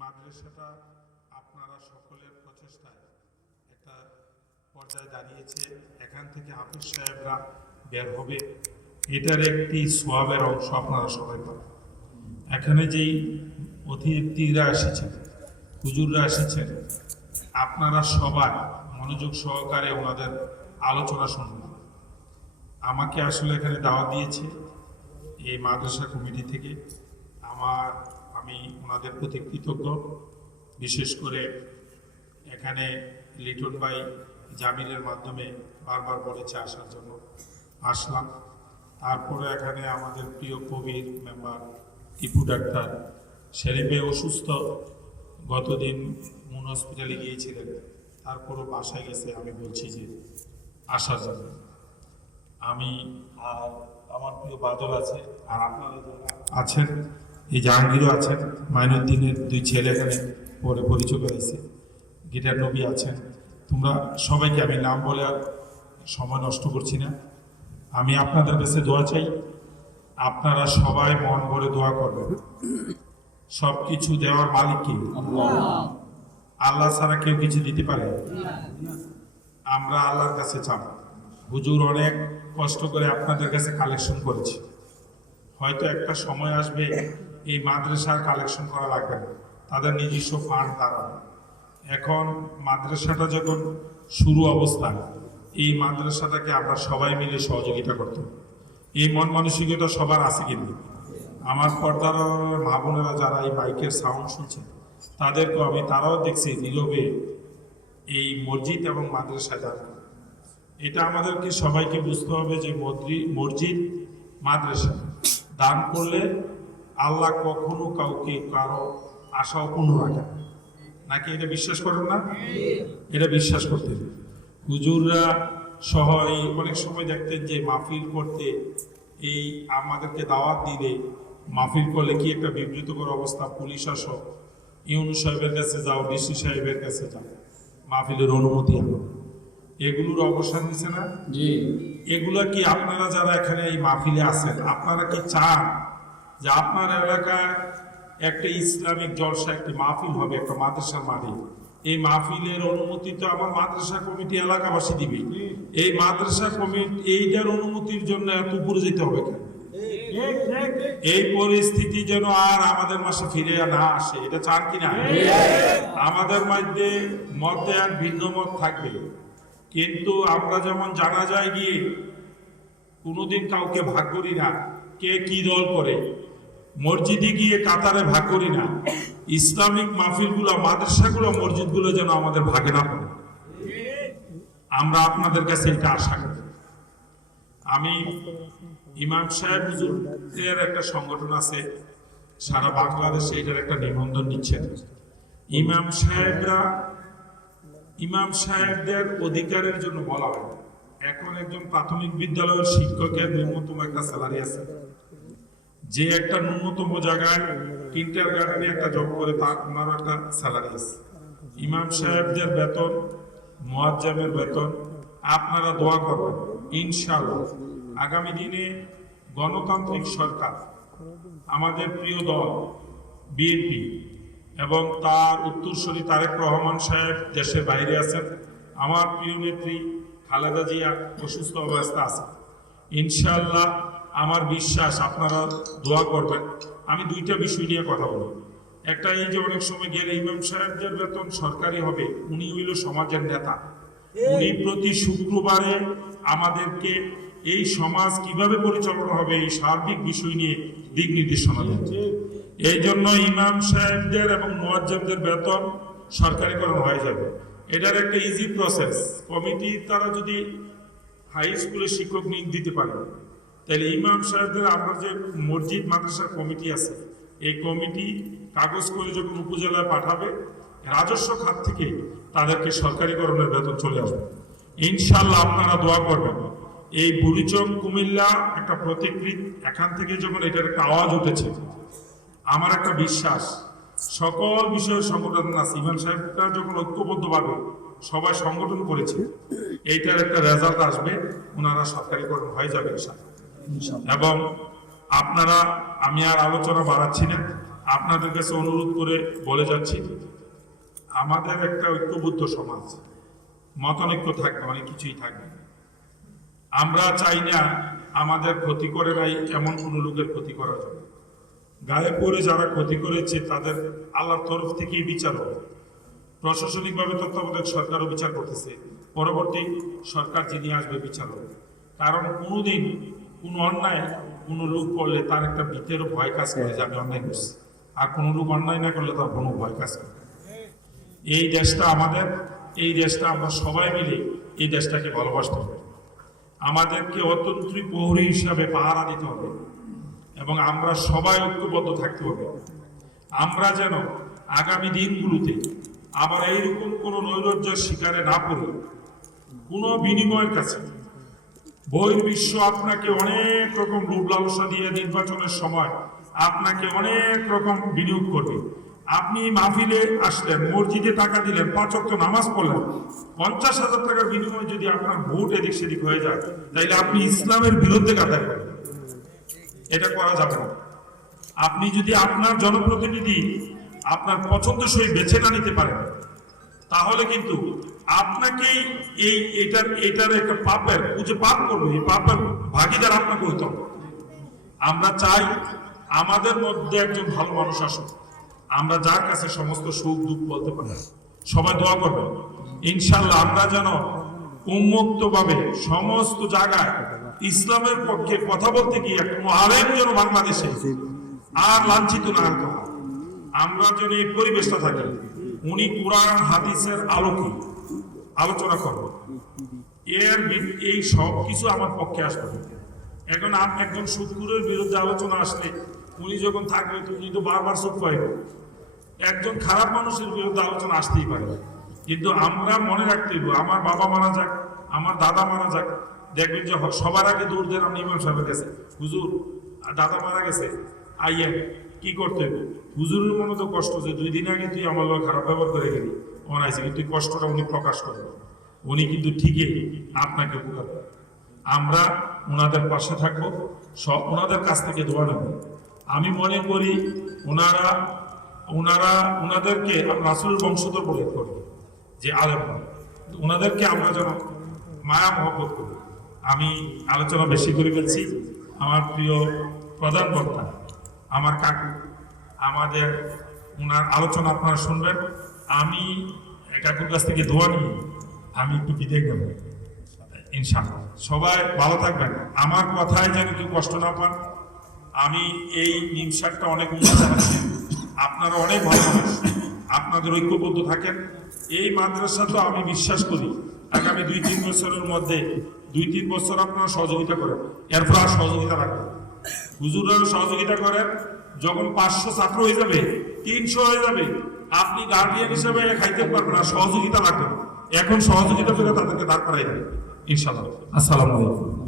মাদ্রাসাটা আপনারা সকলের প্রচেষ্টায় একটা পর্যায়ে দাঁড়িয়েছে। এখান থেকে হাফিজ সাহেবরা বের হবে। এটার একটি সোয়াবের অংশ আপনারা সবাই পাবেন। এখানে যেই অতিথিরা এসেছেন, হুজুররা এসেছেন, আপনারা সবার মনোযোগ সহকারে ওনাদের আলোচনা শুনবেন আমাকে আসলে এখানে দাওয়া দিয়েছে এই মাদ্রাসা কমিটি থেকে। আমার আমি ওনাদের প্রতি কৃতজ্ঞ। বিশেষ করে এখানে লিটন ভাই জামিনের মাধ্যমে বারবার বলেছে আসার জন্য। আসলাম। তারপরে এখানে আমাদের প্রিয় কবির মেম্বার, টিপু ডাক্তার। সেলিমে অসুস্থ। গতদিন মুন হসপিটালে গিয়েছিলেন। তারপরও বাসায় গেছে। আমি বলছি যে আসার জন্য। আমি আর আমার প্রিয় বাদল আছে। আর আপনারা যারা আছেন এই জাহাঙ্গীরও আছেন মাইনুদ্দিনের দুই ছেলে এখানে পরে পরিচয় হয়েছে, গিটার নবী আছেন। তোমরা সবাইকে আমি নাম বলে আর সময় নষ্ট করছি না। আমি আপনাদের কাছে দোয়া চাই, আপনারা সবাই মন ভরে দোয়া করবেন। সব কিছু দেওয়ার মালিক কি? আল্লাহ ছাড়া কেউ কিছু দিতে পারে? আমরা আল্লাহর কাছে চাপ হুজুর অনেক কষ্ট করে আপনাদের কাছে কালেকশন করেছে। হয়তো একটা সময় আসবে এই মাদ্রাসার কালেকশন করা লাগবে না তাদের নিজস্ব ফান্ড তারা এখন মাদ্রাসাটা যখন শুরু অবস্থায় এই মাদ্রাসাটাকে আমরা সবাই মিলে সহযোগিতা করতে হবে। এই মন মানসিকতা সবার আছে কিন্তু আমার পর্দার মা বোনেরা যারা এই বাইকের সাউন্ড শুনছে, তাদেরকেও আমি, তারাও দেখছি নীরবে এই মসজিদ এবং মাদ্রাসা করে। এটা আমাদেরকে সবাইকে বুঝতে হবে যে মসজিদ, মাদ্রাসা দান করলে আল্লাহ কখনো কাউকে কারও আশা অপূর্ণ রাখে। নাকি এটা বিশ্বাস করেন না? এটা বিশ্বাস করতে হুজুররা সহ এই অনেক সময় দেখতেন যে মাহফিল করতে এই আমাদেরকে দাওয়াত দিলে মাহফিল করলে কি একটা বিবৃতকর অবস্থা? পুলিশ আসো ইউনু সাহেবের কাছে যাও, ডিসি সাহেবের কাছে যাও। মাহফিলের অনুমতি আনো। এগুলোর অবসান দিছে না? জি। এগুলা কি আপনারা যারা এখানে এই মাহফিলে আছেন আপনারা কি চান যে আপনার এলাকায় একটা ইসলামিক জলসা একটি মাহফিল হবে একটা মাদ্রাসার মাঠে? এই মাহফিলের অনুমতি তো আমার মাদ্রাসা কমিটি এলাকাবাসী দিবে। এই মাদ্রাসা কমিটি এইটার অনুমতির জন্য এত উপরে যেতে হবে কেন? এই পরিস্থিতি যেন আর আমাদের মাসে ফিরে না আসে এটা চান কিনা? আমাদের মধ্যে মতে আর ভিন্ন মত থাকবে। কিন্তু আমরা যেমন জানা যায় গিয়ে, কোনোদিন কাউকে ভাগ করি না। কে কি দল করে? মসজিদে গিয়ে কাতারে ভাগ করি না। ইসলামিক মাহফিলগুলো, মাদ্রাসাগুলো, মসজিদগুলো যেন আমাদের ভাগে না পড়ে আমরা আপনাদের কাছে এটা আশা করি। আমি ইমাম সাহেব হুজুরের একটা সংগঠন আছে, সারা বাংলাদেশে এটার একটা নিবন্ধন নিচ্ছেন ইমাম সাহেবরা ইমাম সাহেবদের অধিকারের জন্য বলা হয়। এখন একজন প্রাথমিক বিদ্যালয়ের শিক্ষকের ন্যূনতম একটা স্যালারি আছে। যে একটা ন্যূনতম জায়গায় কিন্টার গার্ডেনে একটা জব করে, তার ওনারও একটা স্যালারি আছে। ইমাম সাহেবদের বেতন, মোয়াজ্জামের বেতন, আপনারা দোয়া করবেন, ইনশাআল্লাহ। আগামী দিনে গণতান্ত্রিক সরকার, আমাদের প্রিয় দল, বিএনপি এবং তার উত্তরসূরি তারেক রহমান সাহেব দেশের বাইরে আছেন। আমার প্রিয় নেত্রী খালেদা জিয়া অসুস্থ অবস্থা আছে ইনশাল্লাহ আমার বিশ্বাস আপনারা দোয়া করবেন। আমি দুইটা বিষয় নিয়ে কথা বলব। একটা এই যে অনেক সময় গেলে ইমাম সাহেবদের বেতন সরকারি হবে উনি হইল সমাজের নেতা। উনি প্রতি শুক্রবারে আমাদেরকে এই সমাজ কীভাবে পরিচালনা হবে এই সার্বিক বিষয় নিয়ে দিক নির্দেশনা দেন এই জন্য ইমাম সাহেবদের এবং মোয়াজ্জেমদের বেতন সরকারিকরণ হয়ে যাবে। এটার একটা ইজি প্রসেস কমিটি তারা যদি হাই স্কুলের শিক্ষক নিয়োগ দিতে পারে, তাহলে ইমাম সাহেবদের আমরা যে মসজিদ, মাদ্রাসার কমিটি আছে, এই কমিটি কাগজ করে যখন উপজেলায় পাঠাবে, রাজস্ব খাত থেকে তাদেরকে সরকারিকরণের বেতন চলে আসবে। ইনশাল্লাহ আপনারা দোয়া করবেন। এই বুড়িচং কুমিল্লা একটা প্রতিকৃত। এখান থেকে যখন এটার একটা আওয়াজ উঠেছে আমার একটা বিশ্বাস সকল বিষয়ের সংগঠন আছে ইমান সাহেবরা যখন ঐক্যবদ্ধভাবে সবাই সংগঠন করেছে এইটার একটা রেজাল্ট আসবে ওনারা সরকারিকরণ হয়ে যাবে এবং আপনারা আমি আর আলোচনা বাড়াচ্ছি না আপনাদের কাছে অনুরোধ করে বলে যাচ্ছি আমাদের একটা ঐক্যবদ্ধ সমাজ মতানৈক্য থাকবে অনেক কিছুই থাকবে। আমরা চাই না আমাদের ক্ষতি করে নাই, এমন কোনো লোকের ক্ষতি করা যাবে গায়ে পড়ে যারা ক্ষতি করেছে, তাদের আল্লাহর তরফ থেকেই বিচার হবে। প্রশাসনিকভাবে তত্ত্বাবধায়ক সরকারও বিচার করতেছে। পরবর্তী সরকার যিনি আসবে, বিচার হবে। কারণ কোনোদিন কোনো অন্যায় কোনো লোক করলে তার একটা ভিতেরও ভয় কাজ করে যে আমি অন্যায় করছি। আর কোনো লোক অন্যায় না করলে তার কোনো ভয় কাজ করে। এই দেশটা আমাদের, এই দেশটা আমরা সবাই মিলে এই দেশটাকে ভালোবাসতে হবে আমাদেরকে অতন্ত্রী প্রহরী হিসাবে পাহারা দিতে হবে এবং আমরা সবাই ঐক্যবদ্ধ থাকতে হবে। আমরা যেন আগামী দিনগুলোতে আবার এইরকম কোনো নৈরাজ্যের শিকারে না পড়ি। কোনো বিনিময়ের কাছে। বহির্বিশ্ব আপনাকে অনেক রকম রূপ লালসা দিয়ে নির্বাচনের সময় আপনাকে অনেক রকম বিনিয়োগ করবে। আপনি মাহফিলে আসলেন, মসজিদে টাকা দিলেন, পাঁচ অক্ট নামাজ পড়লেন, পঞ্চাশ হাজার টাকার বিনিময়ে যদি আপনার ভোট এদিক সেদিক হয়ে যায়, তাইলে আপনি ইসলামের বিরুদ্ধে কাতার করেন এটা করা যাবে না। আপনি যদি আপনার জনপ্রতিনিধি আপনার পছন্দসই বেছে না নিতে পারেন, তাহলে কিন্তু আপনাকেই এই এটার এটার একটা পাপের যে পাপ করবে, এই পাপের ভাগিদার আপনাকে হইতে আমরা চাই আমাদের মধ্যে একজন ভালো মানুষ আসুক। আমরা যার কাছে সমস্ত সুখ, দুঃখ বলতে পারি? সবাই দোয়া করবে। ইনশাল্লাহ আমরা যেন উন্মুক্ত ভাবে সমস্ত জায়গায় ইসলামের পক্ষে কথা বলতে গিয়ে একটা আলেম যেন বাংলাদেশে আর লাঞ্ছিত না আমরা যেন এই পরিবেশটা থাকি। উনি কোরআন, হাদিসের আলোকে আলোচনা করব। এর এই সব কিছু আমার পক্ষে আসবে। এখন আপনি একজন সুদকুরের বিরুদ্ধে আলোচনা আসলে উনি যখন থাকবে তো উনি তো বারবার চোখ পাইবে। একজন খারাপ মানুষের বিরুদ্ধে আলোচনা আসতেই পারে। কিন্তু আমরা মনে রাখতে আমার বাবা মারা যাক, আমার দাদা মারা যাক, দেখবেন যে সবার আগে দৌড় দেন আপনি ইমাম সাহেবের কাছে। হুজুর দাদা মারা গেছে আইয়েন কি করতে হবে হুজুরের মনে তো কষ্ট যে দুই দিন আগে তুই আমার লোক খারাপ ব্যবহার করে গেলি। ওনার আছে কিন্তু কষ্টটা উনি প্রকাশ করবেন উনি কিন্তু ঠিকই আপনাকে উপকার আমরা ওনাদের পাশে থাকব, সব ওনাদের কাছ থেকে দোয়া নেব। আমি মনে করি ওনারা ওনারা, ওনাদেরকে রাসুলের বংশধর বলে করি যে আলেম ওনাদেরকে আমরা যেন মায়া মহব্বত করি। আমি আলোচনা বেশি করে ফেলছি। আমার প্রিয় প্রধান বক্তা, আমার কাকু, আমাদের ওনার আলোচনা আপনারা শুনবেন। আমি কাকুর কাছ থেকে দোয়া নিয়ে আমি একটু বিদায় নেব। ইনশাআল্লাহ। সবাই ভালো থাকবেন। আমার কথায় যেন কেউ কষ্ট না পান আমি এই নিমসারটা অনেক উন্নত আপনারা অনেক ভালো মানুষ। আপনাদের ঐক্যবদ্ধ থাকেন। এই মাদ্রাসা তো আমি বিশ্বাস করি। আগামী দুই তিন বছরের মধ্যে, দুই তিন বছর আপনারা সহযোগিতা করেন। এরপর আর সহযোগিতা রাখবেন হুজুরা সহযোগিতা করেন, যখন পাঁচশো ছাত্র হয়ে যাবে, তিনশো হয়ে যাবে, আপনি গার্ডিয়ান হিসেবে খাইতে পারবেন না সহযোগিতা লাগবে এখন সহযোগিতা করে তাদেরকে দাঁড় করাই দেবে ইনশাল্লাহ আসসালামু আলাইকুম।